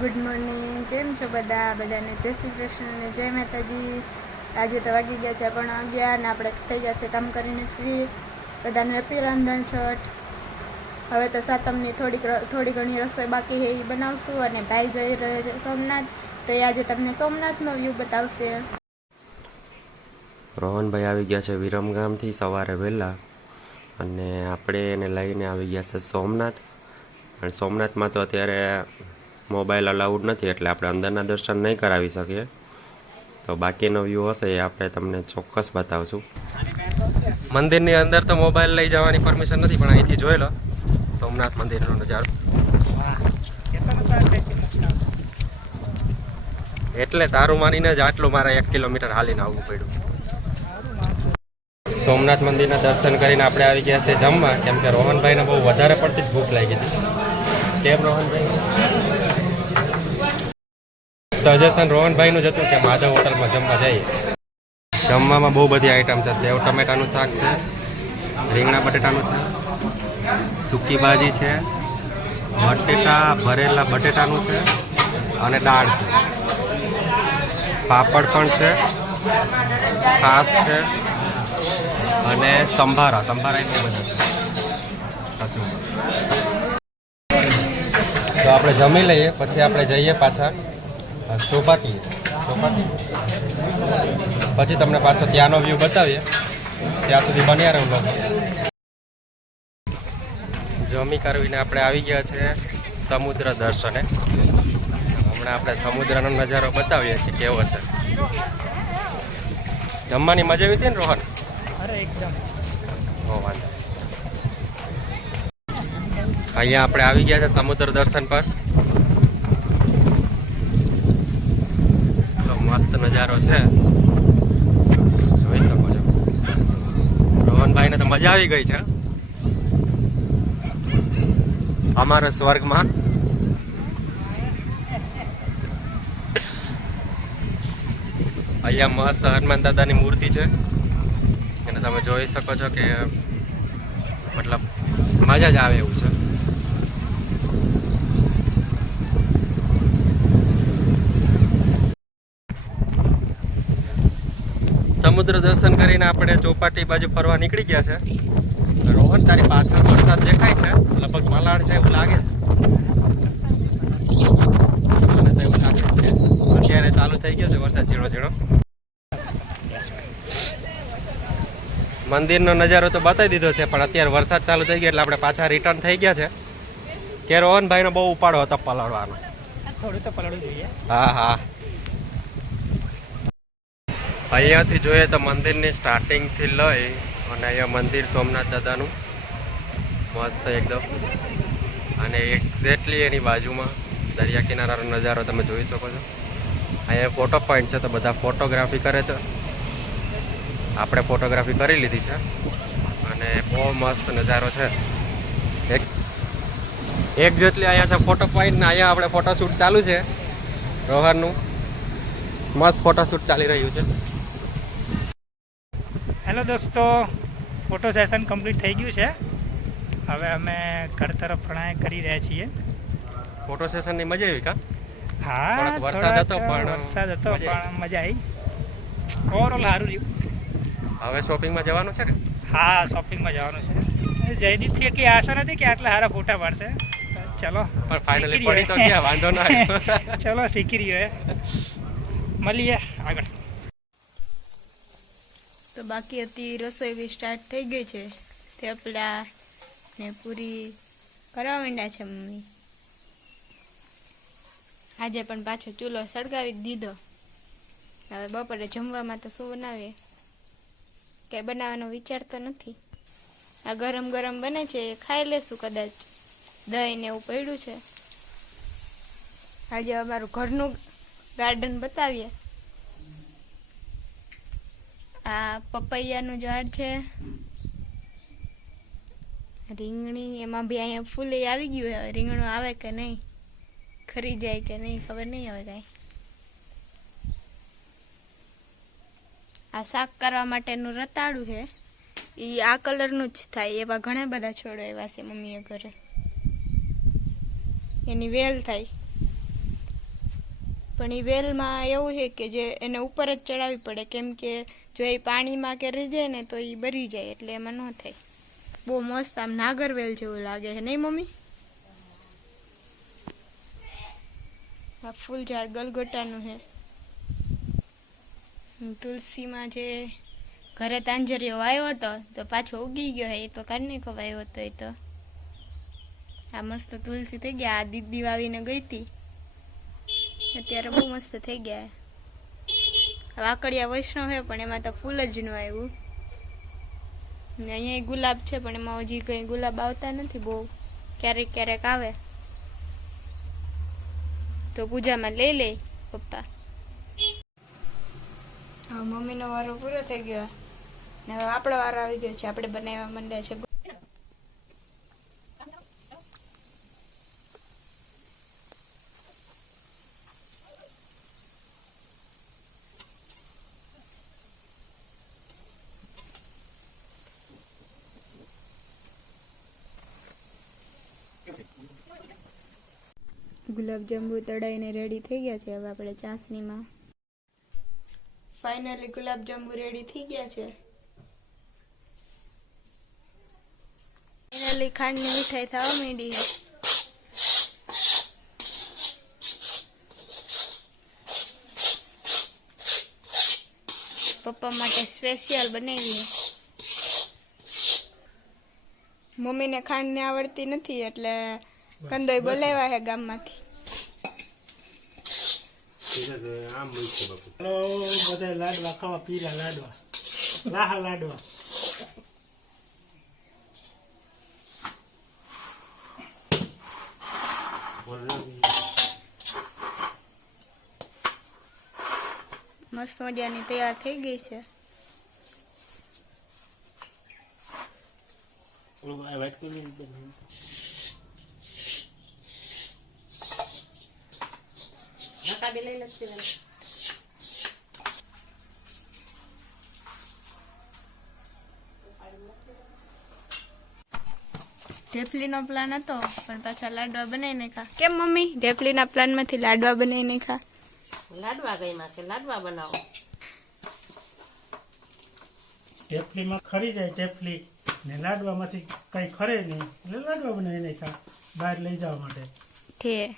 Good morning, કેમ છો બધાને જય શ્રી કૃષ્ણ અને જય માતાજી. આજે તો વાગી ગયા છે પણ 11 ને આપણે થઈ ગયા છે કામ કરીને ફ્રી. બધાને હેપી રાંધણ છઠ. હવે તો સાતમની થોડી ઘણી રસોઈ બાકી છે એ બનાવશું. અને ભાઈ જઈ રહ્યો છે સોમનાથ, તો એ આજે તમને સોમનાથનો વ્યૂ બતાવશે. રોહનભાઈ આવી ગયા છે વિરમગામથી સવારે વહેલા, અને આપણે એને લઈને આવી ગયા છે સોમનાથ. અને સોમનાથમાં તો અત્યારે મોબાઈલ અલાઉડ નથી, એટલે આપણે અંદરના દર્શન નહીં કરાવી શકીએ. તો બાકીનો વ્યૂ હશે એ આપણે તમને ચોક્કસ બતાવશું. મંદિરની અંદર તો મોબાઈલ લઈ જવાની પરમિશન નથી, પણ અહીંથી જોઈ લો સોમનાથ મંદિરનો નજારો. એટલે તારું માનીને જ આટલું મારે 1 કિલોમીટર હાલીને આવવું પડ્યું. સોમનાથ મંદિરના દર્શન કરીને આપણે આવી ગયા છે જમવા, કેમ કે રોહનભાઈને બહુ વધારે પડતી જ ભૂખ લાગી હતી. કેમ રોહનભાઈ? સજેશન રોહનભાઈનું જ હતું કે માધવ હોટલમાં જમવા જઈએ. જમવામાં બહુ બધી આઈટમ છે. સેવ ટમેટાનું શાક છે, રીંગણા બટેટાનું છે, સૂકી ભાજી છે, બટેટા ભરેલા બટેટાનું છે, અને દાળ છે, પાપડ પણ છે, છાશ છે, અને સંભારા એ બહુ બધા છે. સાચું. તો આપણે જમી લઈએ, પછી આપણે જઈએ પાછા ચોપાટી. પછી તમને પાછો ત્યાંનો વ્યૂ બતાવીએ. ત્યાં સુધી બન્યા રહો લોકો. જમી કરવીને આપણે આવી ગયા છે સમુદ્ર દર્શને. હમણાં આપણે સમુદ્રનો નજારો બતાવીએ કે કેવો છે. જમવાની મજા આવી હતી ને રોહન? અરે એકદમ. વાંધો. અહીંયા આપણે આવી ગયા છે સમુદ્ર દર્શન પર. તો મસ્ત નજારો છે, જોઈ શકો છો. રોહનભાઈને તો મજા આવી ગઈ છે અમારા સ્વર્ગમાં. અહીંયા મસ્ત હનુમાન દાદાની મૂર્તિ છે, અને તમે જોઈ શકો છો કે મતલબ મજા જ આવે એવું છે. સમુદ્ર દર્શન કરીને આપણે ચોપાટી બાજુ ફરવા નીકળી ગયા છે. રોહન, તારી પાછળ વરસાદ દેખાય છે, લગભગ મલાડ છે એવું લાગે છે. મને તો એવું લાગે છે અત્યારે ચાલુ થઈ ગયો છે વરસાદ ઝીણો ઝીણો. મંદિરનો નજારો તો બતાવી દીધો છે, પણ અત્યારે વરસાદ ચાલુ થઈ ગયો એટલે આપણે પાછા રિટર્ન થઈ ગયા છે. કે રોહનભાઈનો બહુ ઉપાડો હતો પલાળવાનો. થોડું તો પલળવું જોઈએ. હા. અહીંયાથી જોઈએ તો મંદિરની સ્ટાર્ટિંગથી લઈ અને અહીંયા મંદિર સોમનાથ દાદાનું મસ્ત એકદમ, અને એક્ઝેક્ટલી એની બાજુમાં દરિયા કિનારાનો નજારો તમે જોઈ શકો છો. અહીંયા ફોટો પોઈન્ટ છે, તો બધા ફોટોગ્રાફી કરે છે. આપણે ફોટોગ્રાફી કરી લીધી છે, અને બહુ મસ્ત નજારો છે. એક્ઝેક્ટલી અહીંયા છે ફોટો પોઈન્ટ, ને અહીંયા આપણે ફોટોશૂટ ચાલુ છે. રોહનનું મસ્ત ફોટોશૂટ ચાલી રહ્યું છે. હેલો દોસ્તો, ફોટો સેશન કમ્પ્લીટ થઈ ગયું છે. હવે અમે ઘર તરફ પ્રણાય કરી રહ્યા છીએ. ફોટો સેશનની મજા આવી કા? હા, વરસાદ હતો પણ મજા આવી. ઓવરઓલ સારું રહ્યું. હવે શોપિંગમાં જવાનું છે કે? હા, શોપિંગમાં જવાનું છે. જયદીપથી એટલી આશા નથી કે આટલા સારા ફોટા પાડશે. ચલો, પણ ફાઇનલી પડી તો ગયા, વાંધો ના આવ્યો. ચલો, શીખી રહ્યો. મળીએ આગળ. તો બાકી હતી રસોઈ બી સ્ટાર્ટ થઈ ગઈ છે. થેપલા ને પૂરી કરવા માંડ્યા છે મમ્મી. આજે પણ પાછો ચૂલો સળગાવી દીધો. હવે બપોરે જમવામાં તો શું બનાવીએ, કંઈ બનાવવાનો વિચાર તો નથી. આ ગરમ ગરમ બને છે, ખાઈ લેશું કદાચ. દહીં ને એવું પડ્યું છે. આજે અમારું ઘરનું ગાર્ડન બતાવીએ. આ પપૈયાનું ઝાડ છે, રીંગણી, એમાં બી અહીંયા ફૂલે આવી ગયું. હવે રીંગણું આવે કે નહીં, ખરી જાય કે નહીં, ખબર નહીં હવે કાંઈ. આ શાક કરવા માટેનું રતાળું છે, એ આ કલરનું જ થાય. એવા ઘણા બધા છોડો એવા છે મમ્મીએ ઘરે. એની વેલ થાય. પણ એ વેલમાં એવું છે કે જે એને ઉપર જ ચડાવવી પડે, કેમ કે જો એ પાણીમાં કે રહી જાય ને તો એ બરી જાય, એટલે એમાં ન થાય. બહુ મસ્ત આમ નાગરવેલ જેવું લાગે છે નહીં મમ્મી? આ ફૂલ ઝાડ ગલગોટાનું છે. તુલસીમાં જે ઘરે તાંજરિયો વાવ્યો હતો તો પાછો ઉગી ગયો હે, એ તો કાઢને ખવાયો હતો. એ તો આ મસ્ત તુલસી થઈ ગયા. આ દીદી વાવીને ગઈ હતી, અત્યારે બહુ મસ્ત થઈ ગયા. વાકડિયા વૈષ્ણવ છે પણ એમાં તો ફૂલ જ ન આવ્યું. ને અહીંયા ગુલાબ છે પણ એમાં હજી કંઈ ગુલાબ આવતા નથી બહુ, ક્યારેક ક્યારેક આવે તો પૂજામાં લઈ લે પપ્પા. હવે મમ્મીનો વારો પૂરો થઈ ગયો ને હવે આપણો વારો આવી ગયો છે. આપણે બનાવવા માંડ્યા છે. ગુલાબજાંબુ તળાઈને રેડી થઈ ગયા છે. હવે આપણે ચાસણીમાં ફાઇનલી ગુલાબજાંબુ રેડી થઈ ગયા છે. ફાઇનલી ખાંડની મીઠાઈ થવા માંડી છે. પપ્પા માટે સ્પેશિયલ બનાવી. મમ્મીને ખાંડને આવડતી નથી એટલે કંદોય બોલાવ્યા છે ગામમાંથી. બધા લાડવા ખાવા, પીલા લાડવા, લાહા લાડવા. મસ્ત મજાની તૈયાર થઈ ગઈ છે. ઢેફલીનો પ્લાન હતો પણ પાછા લાડવા બનાવી નાખ્યા. કેમ મમ્મી? ઢેફલીના પ્લાનમાંથી લાડવા બનાવી નાખ્યા. લાડવા ગઈમાં કે લાડવા બનાવો. ઢેફલીમાં ખરી જાય ઢેફલી ને લાડવામાંથી કઈ ખરે નહીં એટલે લાડવા બનાવી નાખ્યા બહાર લઈ જવા માટે. ઠે